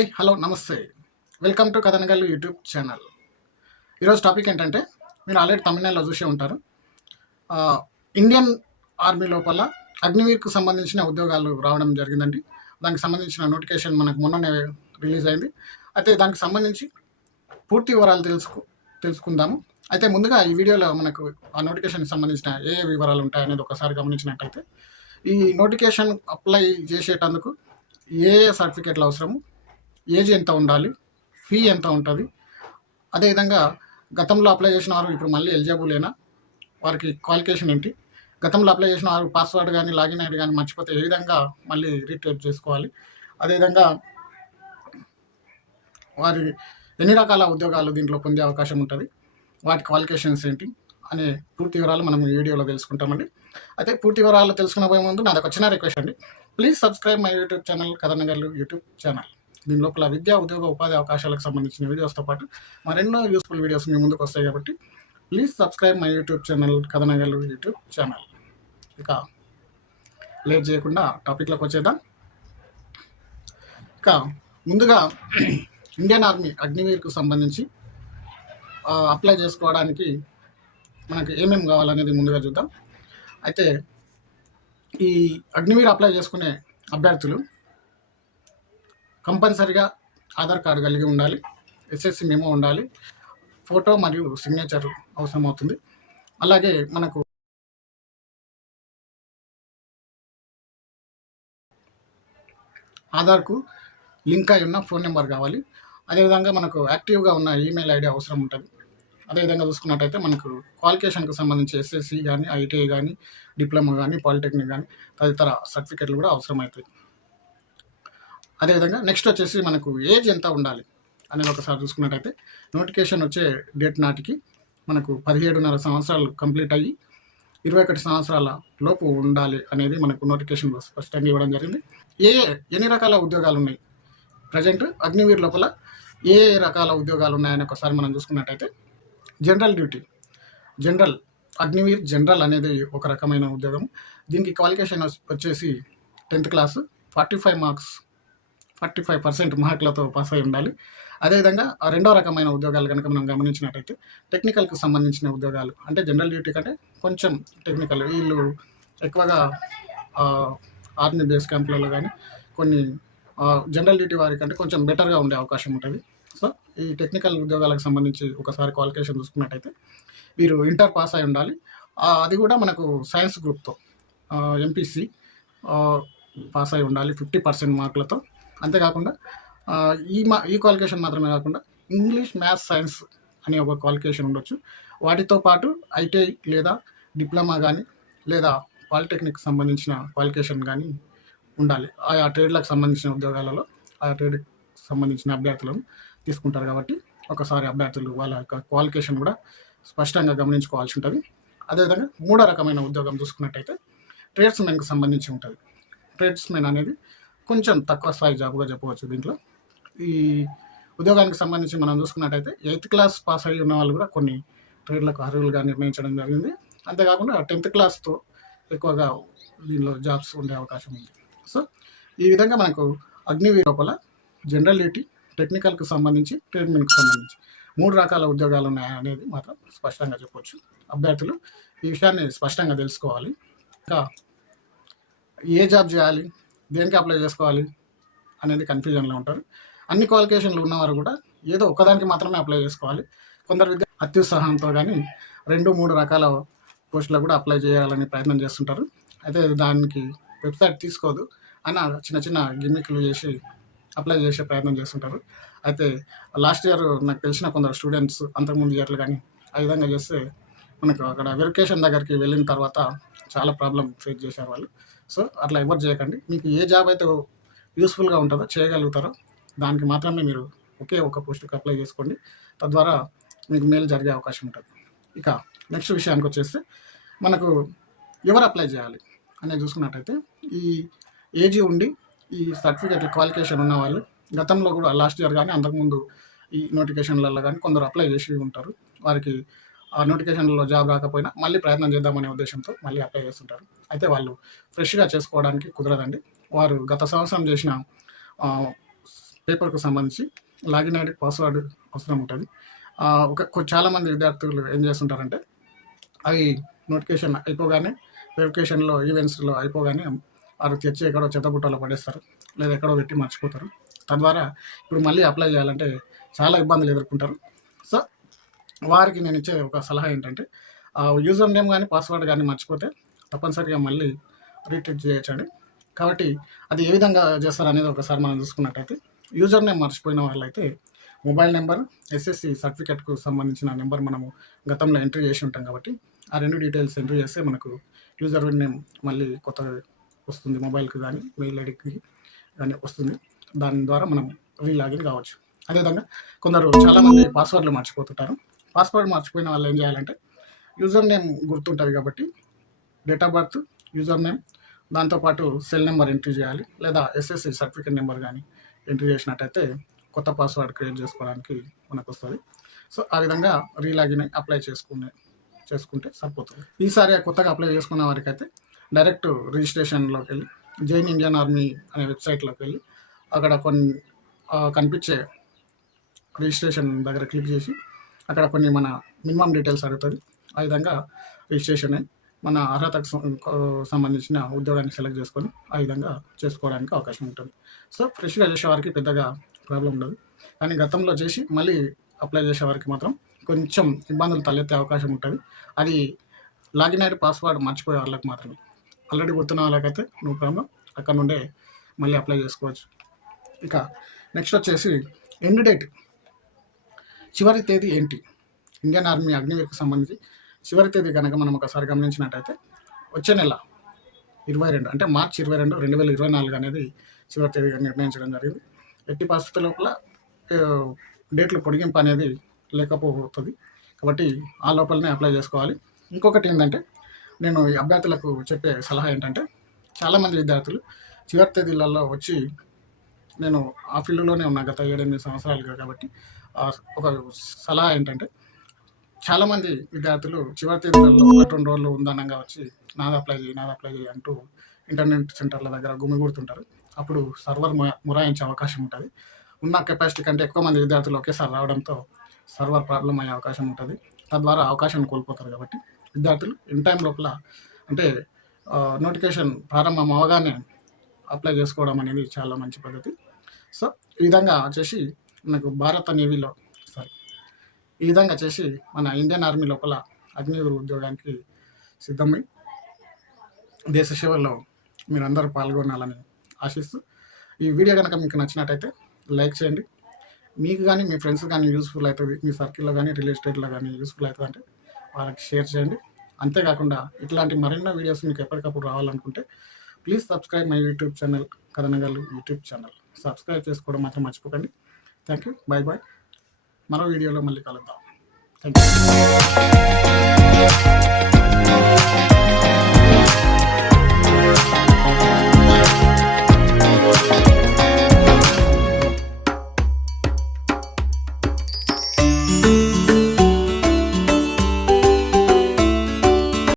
Hi hello నమస్తే. Welcome to Kathanagal YouTube channel. ఈరోజు topic ఏంటంటే మీరు ఆల్రెడీ తమిళనాడులో చూసే ఉంటారు. ఇండియన్ ఆర్మీ లోపల అగ్నివీర్కు సంబంధించిన ఉద్యోగాలు రావడం జరిగిందండి. దానికి సంబంధించిన నోటిఫికేషన్ మనకు మొన్ననే రిలీజ్ అయింది. అయితే దానికి సంబంధించి పూర్తి వివరాలు తెలుసుకు తెలుసుకుందాము. అయితే ముందుగా ఈ వీడియోలో మనకు ఆ నోటిఫికేషన్కి సంబంధించిన ఏ ఏ వివరాలు ఉంటాయనేది ఒకసారి గమనించినట్టయితే ఈ నోటిఫికేషన్ అప్లై చేసేటందుకు ఏ ఏ సర్టిఫికేట్లు అవసరము ఏజ్ ఎంత ఉండాలి? ఫీ ఎంత ఉంటుంది? అదేవిధంగా గతంలో అప్లై చేసిన వారు ఇప్పుడు మళ్ళీ ఎలిజిబులేనా వారికి క్వాలిఫికేషన్ ఏంటి? గతంలో అప్లై చేసిన వారు పాస్వర్డ్ కానీ లాగిన్ ఐడి కానీ మర్చిపోతే ఏ విధంగా మళ్ళీ రీటైప్ చేసుకోవాలి? అదేవిధంగా వారి ఎన్ని రకాల ఉద్యోగాలు దీంట్లో పొందే అవకాశం ఉంటుంది? వాటి క్వాలిఫికేషన్స్ ఏంటి? అనే పూర్తి వివరాలు మనం ఈ వీడియోలో తెలుసుకుంటామండి. అయితే పూర్తి వివరాలు తెలుసుకునే ముందు నాది చిన్న రిక్వెస్ట్ అండి. Please subscribe my YouTube channel Kathanagalu YouTube channel. దీని లోపల విద్యా ఉద్యోగ ఉపాధి అవకాశాలకు సంబంధించిన వీడియోస్తో పాటు మరెన్నో యూస్ఫుల్ వీడియోస్ మీ ముందుకు వస్తాయి కాబట్టి please subscribe my YouTube channel Kathanagalu YouTube channel ఇక లేట్ చేయకుండా టాపిక్లోకి వచ్చేద్దాం. ఇక ముందుగా ఇండియన్ ఆర్మీ అగ్నివీర్కు సంబంధించి అప్లై చేసుకోవడానికి మనకి ఏమేమి కావాలనేది ముందుగా చూద్దాం. అయితే ఈ అగ్నివీర్ అప్లై చేసుకునే అభ్యర్థులు కంపల్సరిగా ఆధార్ కార్డు కలిగి ఉండాలి. ఎస్ఎస్సి మేము ఉండాలి. ఫోటో మరియు సిగ్నేచర్ అవసరం అవుతుంది అలాగే మనకు ఆధార్కు లింక్ అయి ఉన్న ఫోన్ నెంబర్ కావాలి. అదేవిధంగా మనకు యాక్టివ్గా ఉన్న ఈమెయిల్ ఐడి అవసరం ఉంటుంది. అదేవిధంగా చూసుకున్నట్టయితే మనకు క్వాలిఫికేషన్కి సంబంధించి ఎస్ఎస్సి కానీ ఐటీఐ కానీ డిప్లొమా కానీ పాలిటెక్నిక్ కానీ తదితర సర్టిఫికెట్లు కూడా అవసరమవుతాయి. అదేవిధంగా నెక్స్ట్ వచ్చేసి మనకు ఏజ్ ఎంత ఉండాలి అనేది ఒకసారి చూసుకున్నట్టయితే నోటిఫికేషన్ వచ్చే డేట్ నాటికి మనకు పదిహేడున్నర సంవత్సరాలు కంప్లీట్ అయ్యి ఇరవై ఒకటి సంవత్సరాల లోపు ఉండాలి అనేది మనకు నోటిఫికేషన్లో స్పష్టంగా ఇవ్వడం జరిగింది. ఏ ఎన్ని రకాల ఉద్యోగాలు ఉన్నాయి? ప్రజెంట్ అగ్నివీర్ లోపల ఏ ఏ రకాల ఉద్యోగాలు ఉన్నాయని ఒకసారి మనం చూసుకున్నట్టయితే general duty general Agniveer general అనేది ఒక రకమైన ఉద్యోగం దీనికి క్వాలిఫికేషన్ వచ్చేసి tenth class forty five marks forty five percent మార్కులతో పాస్ అయి ఉండాలి. అదేవిధంగా ఆ రెండో రకమైన ఉద్యోగాలు కనుక మనం గమనించినట్టయితే టెక్నికల్కి సంబంధించిన ఉద్యోగాలు అంటే జనరల్ డ్యూటీ కంటే కొంచెం టెక్నికల్ వీళ్ళు ఎక్కువగా ఆర్మీ బేస్ క్యాంపులలో కానీ కొన్ని జనరల్ డ్యూటీ వారి కంటే కొంచెం బెటర్గా ఉండే అవకాశం ఉంటుంది. సో ఈ టెక్నికల్ ఉద్యోగాలకు సంబంధించి ఒకసారి క్వాలిఫికేషన్ చూసుకున్నట్టయితే వీరు ఇంటర్ పాస్ అయి ఉండాలి. అది కూడా మనకు సైన్స్ గ్రూప్తో ఎంపీసీ పాస్ అయి ఉండాలి ఫిఫ్టీ పర్సెంట్ మార్కులతో. అంతేకాకుండా ఈ మా ఈ క్వాలిఫికేషన్ మాత్రమే కాకుండా ఇంగ్లీష్ మ్యాథ్స్ సైన్స్ అనే ఒక క్వాలిఫికేషన్ ఉండొచ్చు. వాటితో పాటు ఐటీఐ లేదా డిప్లొమా కానీ లేదా పాలిటెక్నిక్ సంబంధించిన క్వాలిఫికేషన్ కానీ ఉండాలి. ఆయా ట్రేడ్లకు సంబంధించిన ఉద్యోగాలలో ఆయా ట్రేడ్కి సంబంధించిన అభ్యర్థులను తీసుకుంటారు కాబట్టి ఒకసారి అభ్యర్థులు వాళ్ళ యొక్క క్వాలిఫికేషన్ కూడా స్పష్టంగా గమనించుకోవాల్సి ఉంటుంది. అదేవిధంగా మూడో రకమైన ఉద్యోగం చూసుకున్నట్టయితే ట్రేడ్స్మెన్కి సంబంధించి ఉంటుంది. ట్రేడ్స్మెన్ అనేది కొంచెం తక్కువ స్థాయి జాబ్గా చెప్పవచ్చు దీంట్లో. ఈ ఉద్యోగానికి సంబంధించి మనం చూసుకున్నట్టయితే ఎయిత్ క్లాస్ పాస్ అయ్యి ఉన్న వాళ్ళు కూడా కొన్ని ట్రేడ్లకు అర్హులుగా నిర్ణయించడం జరిగింది. అంతేకాకుండా టెన్త్ క్లాస్తో ఎక్కువగా దీనిలో జాబ్స్ ఉండే అవకాశం ఉంది. సో ఈ విధంగా మనకు అగ్నివీర్ లోపల జనరల్ డ్యూటీ టెక్నికల్కి సంబంధించి ట్రీట్మెంట్కి సంబంధించి మూడు రకాల ఉద్యోగాలు ఉన్నాయి అనేది మాత్రం స్పష్టంగా చెప్పవచ్చు అభ్యర్థులు ఈ విషయాన్ని స్పష్టంగా తెలుసుకోవాలి. ఇంకా ఏ జాబ్ చేయాలి? దేనికి అప్లై చేసుకోవాలి అనేది కన్ఫ్యూజన్లో ఉంటారు. అన్ని క్వాలిఫికేషన్లు ఉన్నవారు కూడా ఏదో ఒకదానికి మాత్రమే అప్లై చేసుకోవాలి. కొందరు విద్య అత్యుత్సాహంతో కానీ రెండు మూడు రకాల పోస్టులకు కూడా అప్లై చేయాలని ప్రయత్నం చేస్తుంటారు. అయితే దానికి వెబ్సైట్ తీసుకోదు అని చిన్న చిన్న గిమ్మిక్లు చేసి అప్లై చేసే ప్రయత్నం చేస్తుంటారు. అయితే లాస్ట్ ఇయర్ నాకు తెలిసిన కొందరు స్టూడెంట్స్ అంతకుముందు ఇయర్లు కానీ ఆ విధంగా చేస్తే మనకు అక్కడ వెరిఫికేషన్ దగ్గరికి వెళ్ళిన తర్వాత చాలా ప్రాబ్లం ఫేస్ చేశారు వాళ్ళు సో అట్లా ఎవరు చేయకండి. మీకు ఏ జాబ్ అయితే యూస్ఫుల్గా ఉంటుందో చేయగలుగుతారో దానికి మాత్రమే మీరు ఒకే ఒక పోస్ట్కి అప్లై చేసుకోండి. తద్వారా మీకు మేలు జరిగే అవకాశం ఉంటుంది. ఇక నెక్స్ట్ విషయానికి వచ్చేస్తే మనకు ఎవరు అప్లై చేయాలి అనేది చూసుకున్నట్టయితే ఈ ఏజీ ఉండి ఈ సర్టిఫికేట్ క్వాలిఫికేషన్ ఉన్న వాళ్ళు గతంలో కూడా లాస్ట్ ఇయర్ కానీ అంతకుముందు ఈ నోటిఫికేషన్లలో కానీ కొందరు అప్లై చేసి ఉంటారు. వారికి నోటిఫికేషన్లో జాబ్ రాకపోయినా మళ్ళీ ప్రయత్నం చేద్దామనే ఉద్దేశంతో మళ్ళీ అప్లై చేస్తుంటారు. అయితే వాళ్ళు ఫ్రెష్గా చేసుకోవడానికి కుదరదండి. వారు గత సంవత్సరం చేసిన పేపర్కు సంబంధించి లాగిన్ ఐడి పాస్వర్డ్ అవసరం ఉంటుంది. ఒక కొ- చాలామంది విద్యార్థులు ఏం చేస్తుంటారంటే అవి నోటిఫికేషన్ అయిపోగానే వెరిఫికేషన్లో ఈవెంట్స్లో అయిపోగానే వారు తెచ్చి ఎక్కడో చెత్తబుట్టలో పడేస్తారు లేదా ఎక్కడో పెట్టి మర్చిపోతారు. తద్వారా ఇప్పుడు మళ్ళీ అప్లై చేయాలంటే చాలా ఇబ్బందులు ఎదుర్కొంటారు. సో వారికి నేను ఇచ్చే ఒక సలహా ఏంటంటే యూజర్ నేమ్ కానీ పాస్వర్డ్ కానీ మర్చిపోతే తప్పనిసరిగా మళ్ళీ రీట్రీట్ చేయొచ్చండి. కాబట్టి అది ఏ విధంగా చేస్తారు అనేది ఒకసారి మనం చూసుకున్నట్టయితే యూజర్ నేమ్ మర్చిపోయిన వాళ్ళైతే మొబైల్ నెంబర్ ఎస్ఎస్సి సర్టిఫికేట్కు సంబంధించిన నెంబర్ మనము గతంలో ఎంట్రీ చేసి ఉంటాం కాబట్టి ఆ రెండు డీటెయిల్స్ ఎంట్రీ చేస్తే మనకు యూజర్ నేమ్ మళ్ళీ కొత్త వస్తుంది మొబైల్కి కానీ మెయిల్ ఐడికి కానీ వస్తుంది. దాని ద్వారా మనం రీలాగిన్ కావచ్చు. అదేవిధంగా కొందరు చాలామంది పాస్వర్డ్లు మర్చిపోతుంటారు. పాస్వర్డ్ మర్చిపోయిన వాళ్ళు ఏం చేయాలంటే యూజర్ నేమ్ గుర్తుంటుంది కాబట్టి date of birth user name దాంతోపాటు సెల్ నెంబర్ ఎంట్రీ చేయాలి లేదా ఎస్ఎస్సి సర్టిఫికేట్ నెంబర్ కానీ ఎంట్రీ చేసినట్టయితే కొత్త పాస్వర్డ్ క్రియేట్ చేసుకోవడానికి మనకు వస్తుంది సో ఆ విధంగా రీలాగిన్ అప్లై చేసుకునే చేసుకుంటే సరిపోతుంది. ఈసారి కొత్తగా అప్లై చేసుకున్న వారికి అయితే డైరెక్ట్ రిజిస్ట్రేషన్లోకి వెళ్ళి జైన్ ఇండియన్ ఆర్మీ అనే వెబ్సైట్లోకి వెళ్ళి అక్కడ కొన్ని కనిపించే రిజిస్ట్రేషన్ దగ్గర క్లిక్ చేసి అక్కడ కొన్ని మన మినిమం డీటెయిల్స్ అడుగుతుంది ఆ విధంగా రిజిస్ట్రేషన్ మన అర్హతకు సంబంధించిన ఉద్యోగాన్ని సెలెక్ట్ చేసుకొని ఆ విధంగా చేసుకోవడానికి అవకాశం ఉంటుంది. సో ఫ్రెష్గా చేసేవారికి పెద్దగా ప్రాబ్లం ఉండదు. కానీ గతంలో చేసి మళ్ళీ అప్లై చేసేవారికి మాత్రం కొంచెం ఇబ్బందులు తలెత్తే అవకాశం ఉంటుంది. అది లాగిన్ ఐడి పాస్వర్డ్ మర్చిపోయే వాళ్ళకి మాత్రమే. ఆల్రెడీ గుర్తున్న వాళ్ళకైతే నో ప్రాబ్లం. అక్కడ నుండే మళ్ళీ అప్లై చేసుకోవచ్చు. ఇక నెక్స్ట్ వచ్చేసి ఎండ్ డేట్. చివరి తేదీ ఏంటి? ఇండియన్ ఆర్మీ అగ్నివీర్కి సంబంధించి చివరి తేదీ కనుక మనం ఒకసారి గమనించినట్టయితే వచ్చే నెల ఇరవై రెండు అంటే మార్చి ఇరవై రెండు రెండు వేల ఇరవై నాలుగు అనేది చివరి తేదీగా నిర్ణయించడం జరిగింది. ఎట్టి పరిస్థితుల లోపల డేట్లు పొడిగింపు అనేది లేకపోతుంది. కాబట్టి ఆ లోపలనే అప్లై చేసుకోవాలి. ఇంకొకటి ఏంటంటే నేను ఈ అభ్యర్థులకు చెప్పే సలహా ఏంటంటే చాలామంది విద్యార్థులు చివరి తేదీలలో వచ్చి నేను ఆ ఫీల్డ్లోనే ఉన్నా గత ఏడెనిమిది సంవత్సరాలుగా కాబట్టి ఒక సలహా ఏంటంటే చాలామంది విద్యార్థులు చివరి తేదీలలో ఒకటి రెండు రోజులు ఉందనంగా వచ్చి నాది అప్లై చేయి నాది అప్లై చేయి అంటూ ఇంటర్నెట్ సెంటర్ల దగ్గర గుమిగూడుతుంటారు అప్పుడు సర్వర్ ము- మురాయించే అవకాశం ఉంటుంది. ఉన్న కెపాసిటీ కంటే ఎక్కువ మంది విద్యార్థులు ఒకేసారి రావడంతో సర్వర్ ప్రాబ్లం అయ్యే అవకాశం ఉంటుంది. తద్వారా అవకాశాన్ని కోల్పోతారు కాబట్టి విద్యార్థులు ఇన్ టైం లోపల అంటే నోటిఫికేషన్ ప్రారంభం అవగానే అప్లై చేసుకోవడం అనేది చాలా మంచి పద్ధతి. సో ఈ విధంగా వచ్చేసి మనకు భారత నేవీలో సారీ ఈ విధంగా చేసి మన ఇండియన్ ఆర్మీ లోపల అగ్నిగురు ఉద్యోగానికి సిద్ధమై దేశ సేవల్లో మీరందరూ పాల్గొనాలని ఆశిస్తూ ఈ వీడియో కనుక మీకు నచ్చినట్టయితే లైక్ చేయండి. మీకు కానీ మీ ఫ్రెండ్స్ కానీ యూస్ఫుల్ అవుతుంది మీ సర్కిల్లో కానీ రియల్ ఎస్టేట్లో కానీ యూస్ఫుల్ అవుతుంది అంటే వాళ్ళకి షేర్ చేయండి. అంతేకాకుండా ఇట్లాంటి మరెన్నో వీడియోస్ మీకు ఎప్పటికప్పుడు రావాలనుకుంటే please subscribe my YouTube channel Kathanagalu YouTube channel subscribe చేసుకోవడం మాత్రం మర్చిపోకండి. థ్యాంక్ యూ బాయ్ బాయ్ మరో వీడియోలో మళ్ళీ కలుద్దాం. Thank you